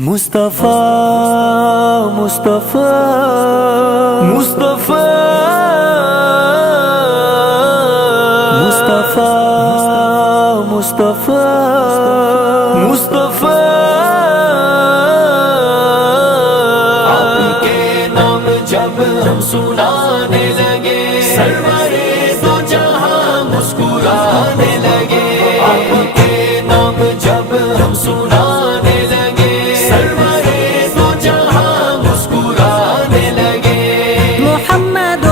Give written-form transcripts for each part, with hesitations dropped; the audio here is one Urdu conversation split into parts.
مصطفیٰ مصطفیٰ مصطفیٰ مصطفیٰ مصطفیٰ مصطفیٰ آپ کے نام جب ہم سنانے لگے سرورے دو جہاں مسکرانے لگے آپ کے نام جب ہم سنانے لگے سرورے دو جہاں مسکرانے لگے محمد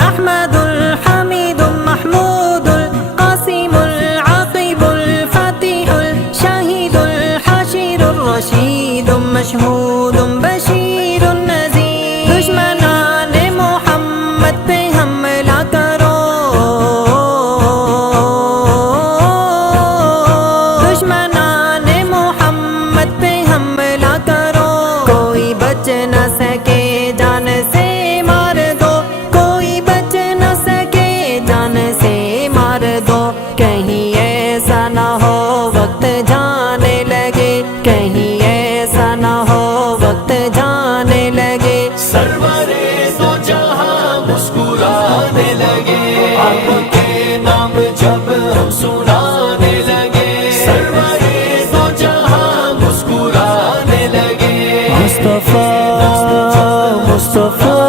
احمد الحمید محمود القاسم العاقب الفاتح الشاہد الحاشر الرشید مشہود بشیر نذیر دشمنان محمد پہ حملہ کرو دشمنان محمد پہ حملہ کرو کوئی بچ نہ سکے جان سے مار دو کوئی بچ نہ سکے جان سے مار دو کہیں ایسا نہ ہو وقت جانے لگے کہیں ایسا نہ ہو وقت جانے لگے سرورے دو جہاں مسکرانے لگے آپ کے نام جب ہم سنانے لگے سرورے دو جہاں مسکرانے لگے مصطفیٰ مصطفیٰ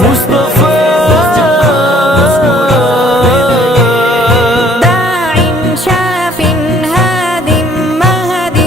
مصطفیٰ داع شاف هاد مهد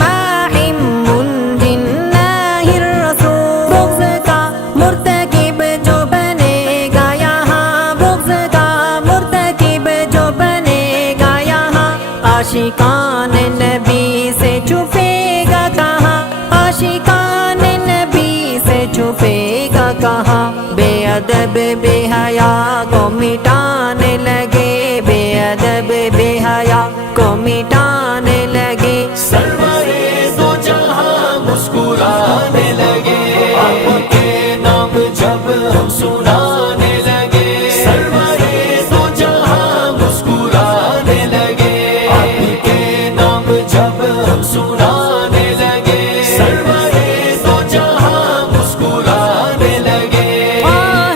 ماحم منج ناہی الرسول بغض کا مرتکب جو بنے گا یہاں بغض کا مرتکب جو بنے گا یہاں عاشقان نبی سے چھپے گا کہاں عاشقان نبی سے چھپے گا کہاں بے ادب بے حیا کو مٹانے لگے بے ادب بے حیا کو مٹانے لگے سرورے دو جہاں مسکرانے لگے آپ کے نام جب ہم سنانے لگے سرورے دو جہاں مسکرانے لگے آپ کے نام جب ہم سنانے لگے سرورے دو جہاں مسکرانے لگے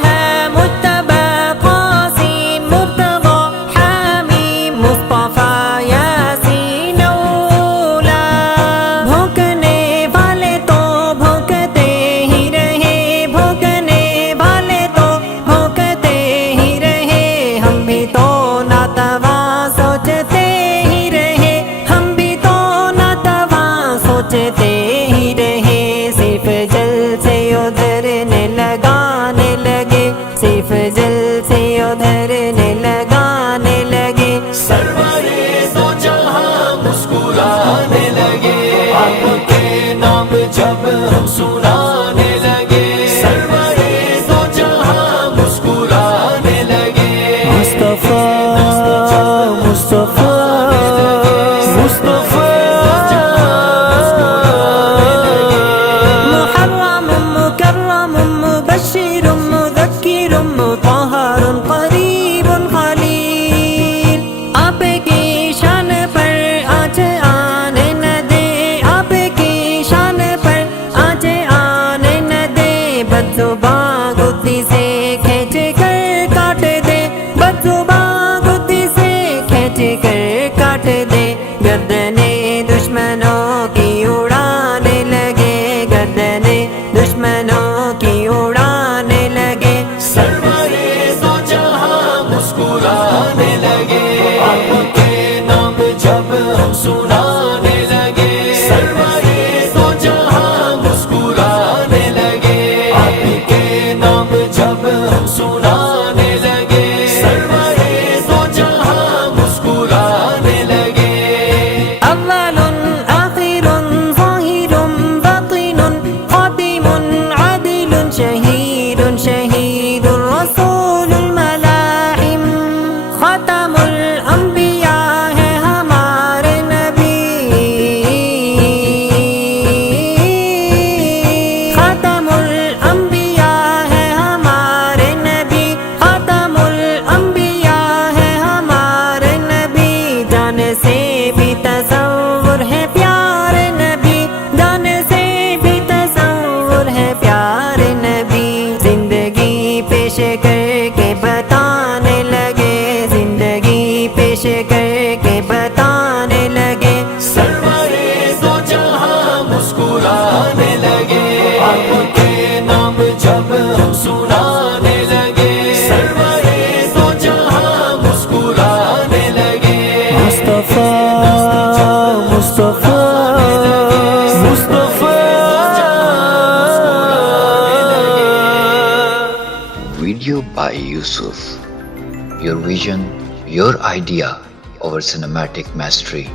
ہے مجتبی قاسم مرتضی حامی مصطفیٰ یاسین اولا بھوکنے والے تو بھوکتے ہی رہے بھوکنے والے تو بھوکتے ہی رہے ہم بھی تو ناتواں سوچتے ہی رہے ہم بھی تو ناتواں سوچتے ہی رہے صرف جل سے ادھرنے لگانے لگے صرف جل سے ادھرنے لگانے لگے سرورے دو جہاں مسکرانے لگے آپ کے نام جب ہم سنانے لگے سرورے دو جہاں مسکرانے لگے مصطفیٰ مصطفیٰ مصطفیٰ محرم مکرم مبشر مذکر مطہر قریب خلیل آپ کی شان پر آج آنے نہ دے آپ کی شان پر آج پیش کر کے بتانے لگے سرورے دو جہاں مسکرانے لگے آپ کے نام جب ہم سنانے لگے سرورے دو جہاں مسکرانے لگے Mustafa Mustafa Video by Yusuf. Your vision, your idea, our cinematic mastery.